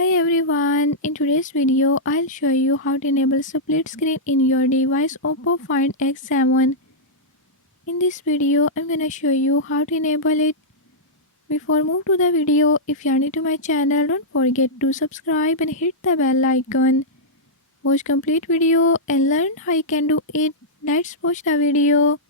Hi everyone, in today's video I'll show you how to enable split screen in your device Oppo Find X7. In this video I'm gonna show you how to enable it. Before move to the video, if you are new to my channel, don't forget to subscribe and hit the bell icon. Watch complete video and learn how you can do it. Let's watch the video.